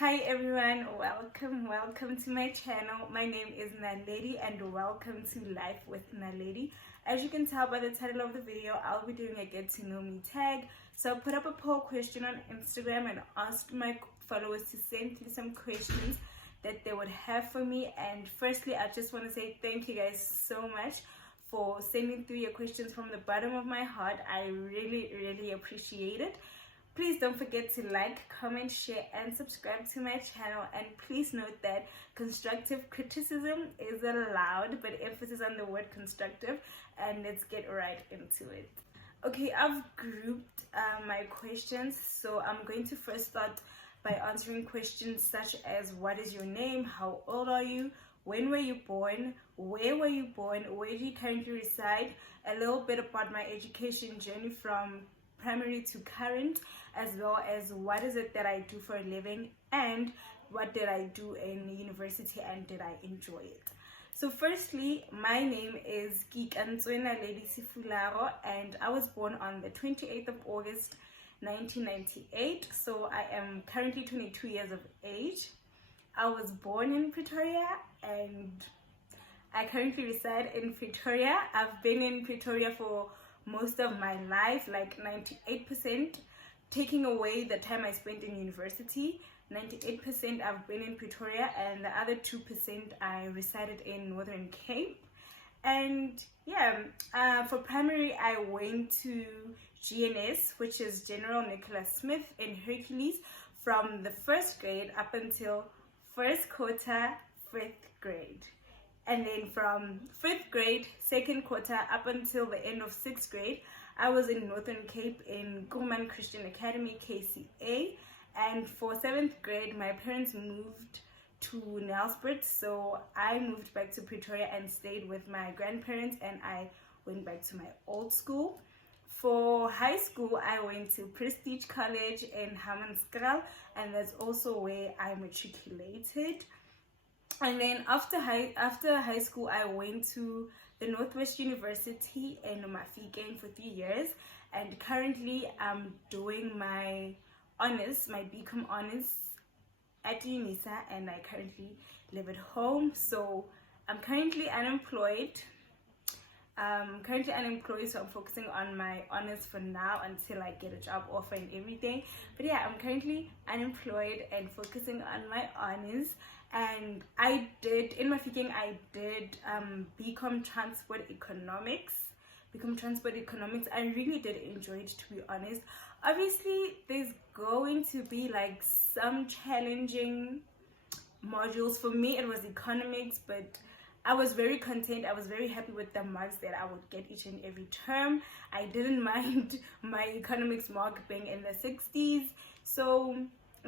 Hi everyone, welcome to my channel. My name is Naledi and welcome to Life with Naledi. As you can tell by the title of the video, I'll be doing a get to know me tag. So I put up a poll question on Instagram and asked my followers to send me some questions that they would have for me. And firstly, I just want to say thank you guys so much for sending through your questions from the bottom of my heart. I really appreciate it. Please don't forget to like, comment, share, and subscribe to my channel. And please note that constructive criticism is allowed, but emphasis on the word constructive. And let's get right into it. Okay, I've grouped my questions. So I'm going to first start by answering questions such as what is your name, how old are you, when were you born, where were you born, where do you currently reside, a little bit about my education journey from primary to current, as well as what is it that I do for a living and what did I do in university and did I enjoy it. So firstly, my name is Kikantswena Lady Sifularo and I was born on the 28th of August 1998. So I am currently 22 years of age. I was born in Pretoria and I currently reside in Pretoria. I've been in Pretoria for most of my life, like 98%, taking away the time I spent in university. 98% I've been in Pretoria and the other 2% I resided in Northern Cape. And yeah, for primary I went to GNS, which is General Nicholas Smith in Hercules, from the first grade up until first quarter, 5th grade. And then from 5th grade, 2nd quarter, up until the end of 6th grade, I was in Northern Cape in Kuman Christian Academy, KCA. And for 7th grade, my parents moved to Nelspruit, so I moved back to Pretoria and stayed with my grandparents, and I went back to my old school. For high school, I went to Prestige College in Hammanskraal, and that's also where I matriculated. And then after high school, I went to the Northwest University in Mafikeng for 3 years, and currently I'm doing my honors, my BCom honors at UNISA, and I currently live at home. So I'm currently unemployed. So I'm focusing on my honors for now until I get a job offer and everything. But yeah, I'm currently unemployed and focusing on my honors. And I did, in Mafikeng, I did BCom Transport Economics. I really did enjoy it, to be honest. Obviously, there's going to be like some challenging modules. For me, it was economics, but I was very content. I was very happy with the marks that I would get each and every term. I didn't mind my economics mark being in the 60s. So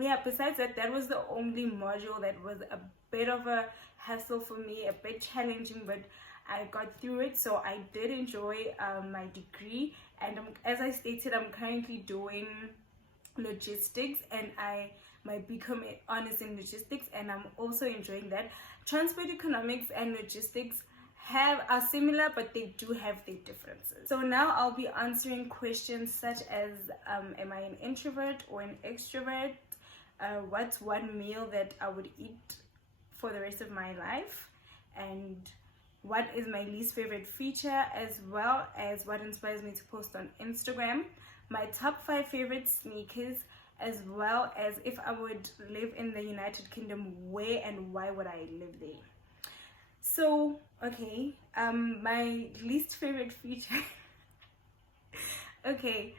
yeah, besides that, that was the only module that was a bit of a hassle for me, a bit challenging, but I got through it. So I did enjoy my degree, and as I stated, I'm currently doing logistics, and my BCom honors in logistics, and I'm also enjoying that. Transport economics and logistics are similar, but they do have their differences. So now I'll be answering questions such as am I an introvert or an extrovert? What's one meal that I would eat for the rest of my life, and what is my least favorite feature, as well as what inspires me to post on Instagram, my top 5 favorite sneakers, as well as if I would live in the United Kingdom, where and why would I live there. So okay, my least favorite feature okay,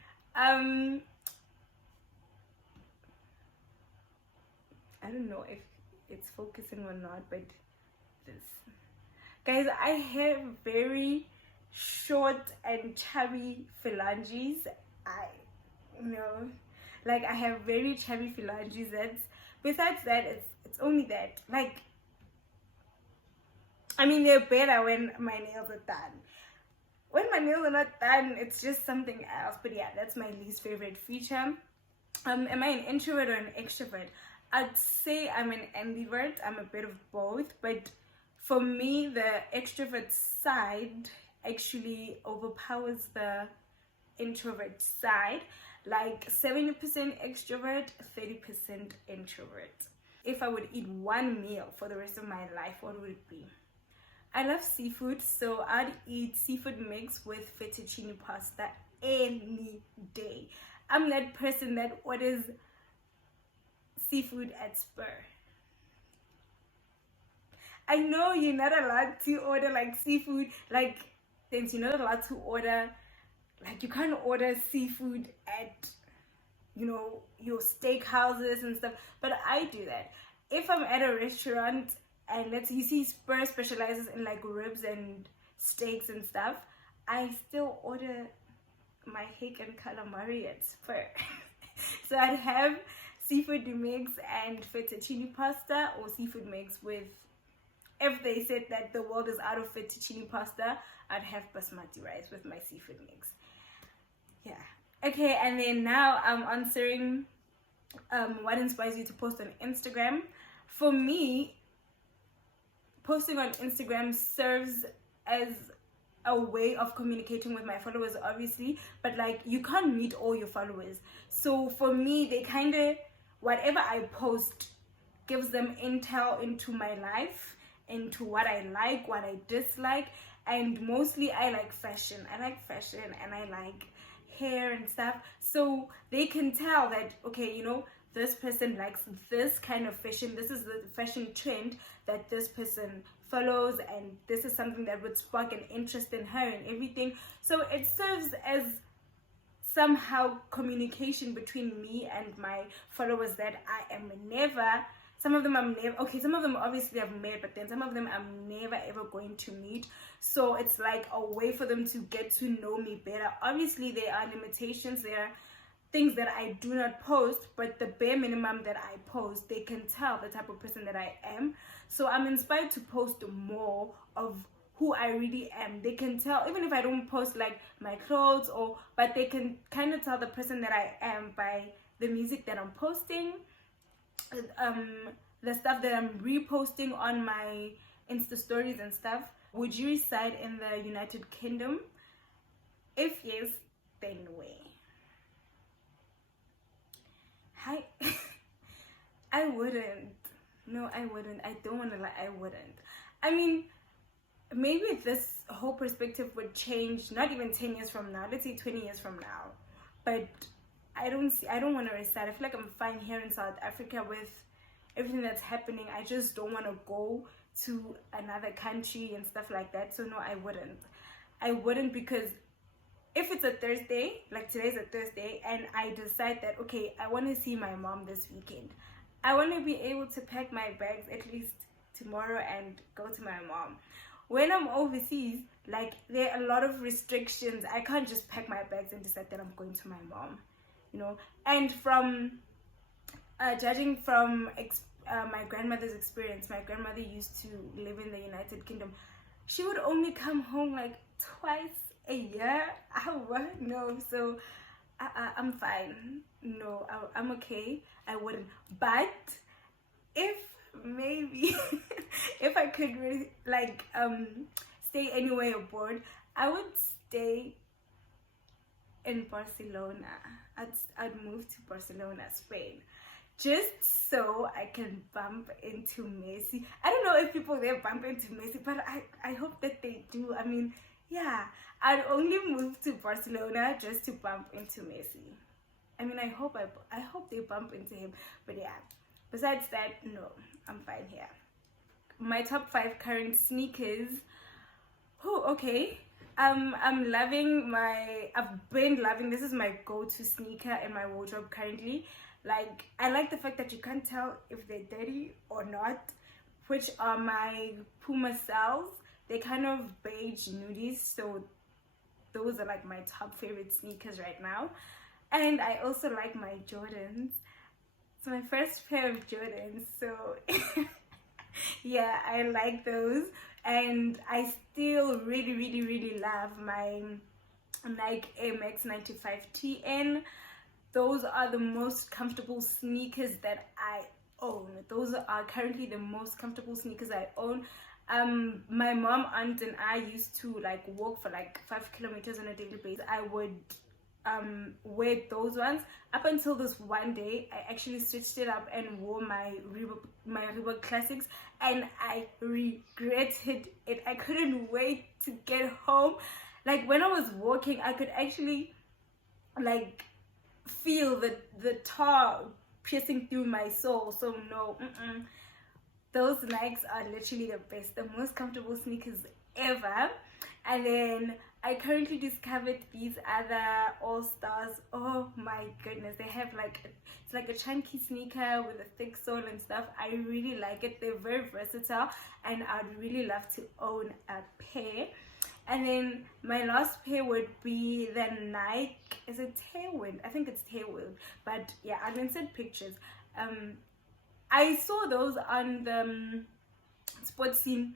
I don't know if it's focusing or not, but this, guys, I have very short and chubby phalanges. I have very chubby phalanges. Besides that, it's only that. Like, I mean, they're better when my nails are done. When my nails are not done, it's just something else. But yeah, that's my least favorite feature. Am I an introvert or an extrovert? I'd say I'm an ambivert. I'm a bit of both, but for me, the extrovert side actually overpowers the introvert side. Like 70% extrovert, 30% introvert. If I would eat one meal for the rest of my life, what would it be? I love seafood, so I'd eat seafood mix with fettuccine pasta any day. I'm that person that orders seafood at Spur. I know you're not allowed to order like seafood, like things, you're not allowed to order, like you can't order seafood at, you know, your steakhouses and stuff, but I do that. If I'm at a restaurant and you see Spur specializes in like ribs and steaks and stuff, I still order my hake and calamari at Spur. So I'd have seafood mix and fettuccine pasta, or seafood mix with, if they said that the world is out of fettuccine pasta, I'd have basmati rice with my seafood mix. Yeah. Okay, and then now I'm answering what inspires you to post on Instagram. For me, posting on Instagram serves as a way of communicating with my followers, obviously, but like you can't meet all your followers. So for me, they kind of, whatever I post gives them intel into my life, into what I like, what I dislike, and mostly I like fashion. I like fashion and I like hair and stuff, so they can tell that, okay, you know, this person likes this kind of fashion, this is the fashion trend that this person follows, and this is something that would spark an interest in her and everything. So it serves as somehow communication between me and my followers that I am never, some of them I'm never, okay, some of them obviously I've met, but then some of them I'm never ever going to meet. So it's like a way for them to get to know me better. Obviously there are limitations, there are things that I do not post, but the bare minimum that I post, they can tell the type of person that I am. So I'm inspired to post more of who I really am. They can tell, even if I don't post like my clothes, or but they can kind of tell the person that I am by the music that I'm posting, the stuff that I'm reposting on my Insta stories and stuff. Would you reside in the United Kingdom? If yes, then where? Hi. I wouldn't. No, I wouldn't. I don't want to lie, I wouldn't. I mean, maybe this whole perspective would change, not even 10 years from now, let's say 20 years from now. But I don't want to reside. I feel like I'm fine here in South Africa with everything that's happening. I just don't want to go to another country and stuff like that. So no, I wouldn't, because if it's a Thursday, like today's a Thursday, and I decide that, okay, I want to see my mom this weekend, I want to be able to pack my bags at least tomorrow and go to my mom. When I'm overseas, like, there are a lot of restrictions. I can't just pack my bags and decide that I'm going to my mom, you know. And from judging from my grandmother's experience, my grandmother used to live in the United Kingdom. She would only come home like twice a year. No, so I'm fine. No, I'm okay. I wouldn't. But if maybe if I could really stay anywhere abroad, I would stay in Barcelona. I'd move to Barcelona, Spain, just so I can bump into Messi. I don't know if people there bump into Messi, but I hope that they do. I mean, yeah, I'd only move to Barcelona just to bump into Messi. I mean, I hope they bump into him, but yeah. Besides that, no, I'm fine here. My top 5 current sneakers. Oh, okay. I've been loving, this is my go-to sneaker in my wardrobe currently. Like, I like the fact that you can't tell if they're dirty or not, which are my Puma Cells. They're kind of beige nudies, so those are like my top favorite sneakers right now. And I also like my Jordans. It's my first pair of Jordans, so yeah, I like those. And I still really love my Nike Air Max 95 TN. Those are the most comfortable sneakers that I own. Those are currently the most comfortable sneakers I own. My mom, aunt, and I used to like walk for like 5 kilometers on a daily basis. I would wear those ones. Up until this one day, I actually switched it up and wore my Reebok Classics, and I regretted it. I couldn't wait to get home. Like when I was walking, I could actually like feel the tar piercing through my soul. So no, those Nikes are literally the best, the most comfortable sneakers ever. And then I currently discovered these other All Stars. Oh my goodness, they have like it's like a chunky sneaker with a thick sole and stuff. I really like it. They're very versatile, and I'd really love to own a pair. And then my last pair would be the Nike, is it Tailwind? I think it's Tailwind, but yeah, I'll insert pictures. I saw those on the Sports Scene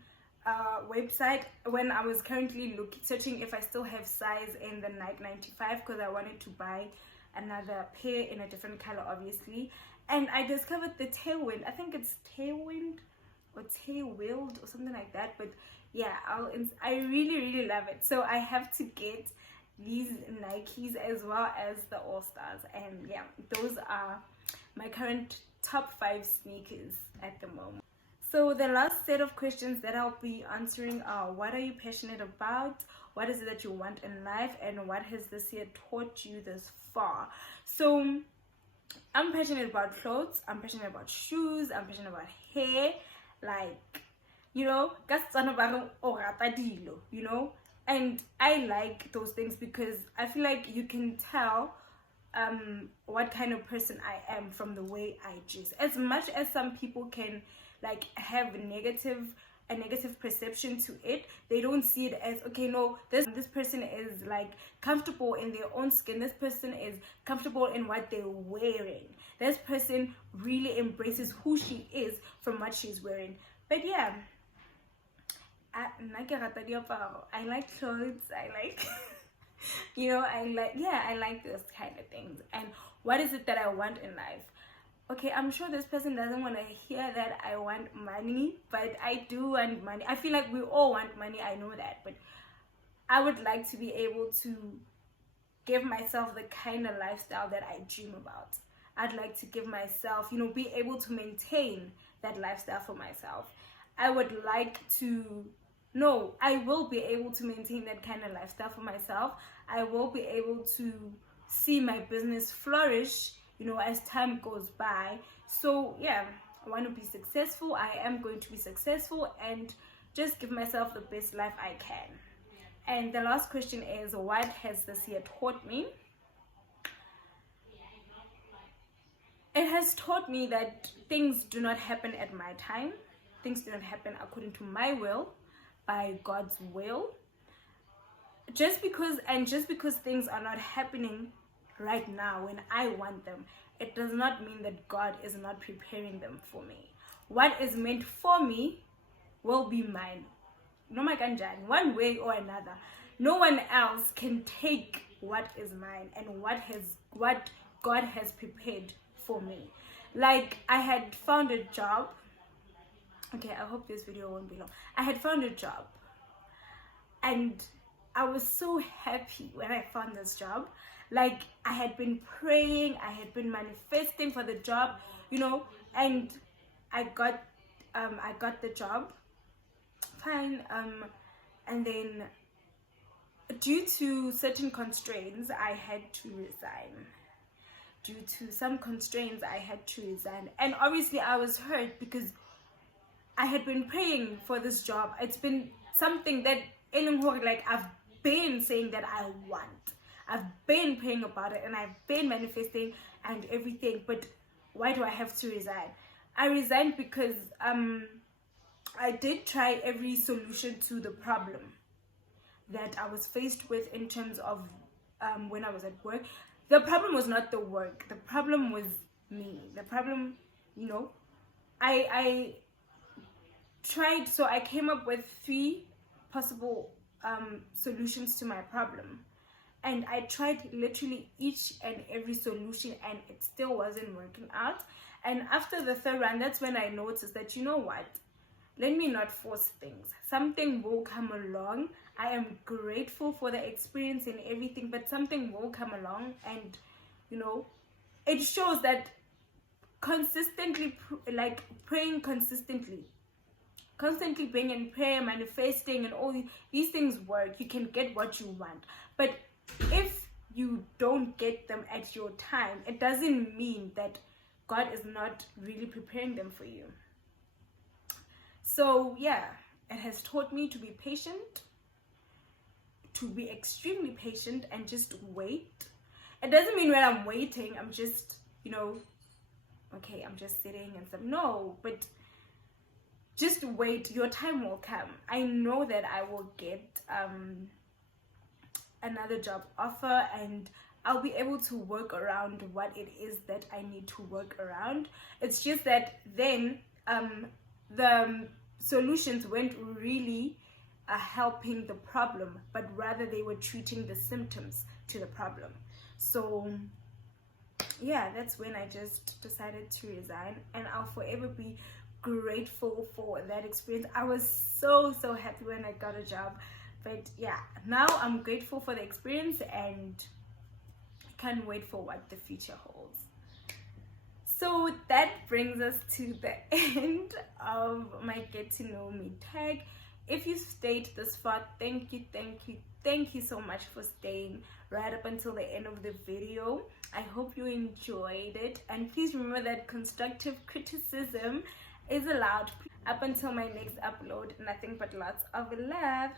website when I was currently searching if I still have size in the Nike 95, because I wanted to buy another pair in a different color, obviously. And I discovered the Tailwind. I think it's Tailwind or Tailwind or something like that, but yeah, I really love it. So I have to get these Nikes as well as the All Stars, and yeah, those are my current top 5 sneakers at the moment. So the last set of questions that I'll be answering are: what are you passionate about? What is it that you want in life? And what has this year taught you this far? So I'm passionate about clothes, I'm passionate about shoes, I'm passionate about hair, like, you know, you know, and I like those things because I feel like you can tell what kind of person I am from the way I dress. As much as some people can like have a negative perception to it, they don't see it as, okay, no, this person is like comfortable in their own skin, this person is comfortable in what they're wearing, this person really embraces who she is from what she's wearing. But yeah, I like clothes, I like you know, I like those kind of things. And what is it that I want in life? Okay, I'm sure this person doesn't want to hear that I want money, but I do want money. I feel like we all want money, I know that, but I would like to be able to give myself the kind of lifestyle that I dream about. I'd like to give myself, you know, be able to maintain that lifestyle for myself. I would like to, no, I will be able to maintain that kind of lifestyle for myself. I will be able to see my business flourish, you know, as time goes by. So yeah, I want to be successful. I am going to be successful and just give myself the best life I can. And the last question is: what has this year taught me? It has taught me that things do not happen at my time. Things do not happen according to my will, by God's will. Just because things are not happening right now when I want them, it does not mean that God is not preparing them for me. What is meant for me will be mine. No makanjani, one way or another. No one else can take what is mine and what God has prepared for me. Like, I had found a job. Okay, I hope this video won't be long. I had found a job, and I was so happy when I found this job. Like, I had been praying, I had been manifesting for the job, you know, and I got the job. Fine. And then due to certain constraints, I had to resign. Due to some constraints, I had to resign. And obviously I was hurt because I had been praying for this job. It's been something that like I've been saying that I want. I've been praying about it and I've been manifesting and everything. But why do I have to resign? I resigned because I did try every solution to the problem that I was faced with in terms of when I was at work. The problem was not the work. The problem was me. The problem, you know, I tried, so I came up with 3 possible solutions to my problem, and I tried literally each and every solution and it still wasn't working out. And after the 3rd round, that's when I noticed that, you know what, let me not force things. Something will come along. I am grateful for the experience and everything, but something will come along, and you know, it shows that consistently, like praying consistently, constantly being in prayer, manifesting, and all these things work. You can get what you want, but if you don't get them at your time, it doesn't mean that God is not really preparing them for you. So yeah, it has taught me to be patient, to be extremely patient, and just wait. It doesn't mean when I'm waiting, I'm just, okay, I'm just sitting and stuff. No, but just wait. Your time will come. I know that I will get another job offer, and I'll be able to work around what it is that I need to work around. It's just that then the solutions weren't really helping the problem, but rather they were treating the symptoms to the problem. So yeah, that's when I just decided to resign, and I'll forever be grateful for that experience. I was so happy when I got a job, but yeah, now I'm grateful for the experience and can't wait for what the future holds. So that brings us to the end of my get to know me tag. If you stayed this far, thank you so much for staying right up until the end of the video. I hope you enjoyed it, and please remember that constructive criticism is allowed. Up until my next upload, nothing but lots of love.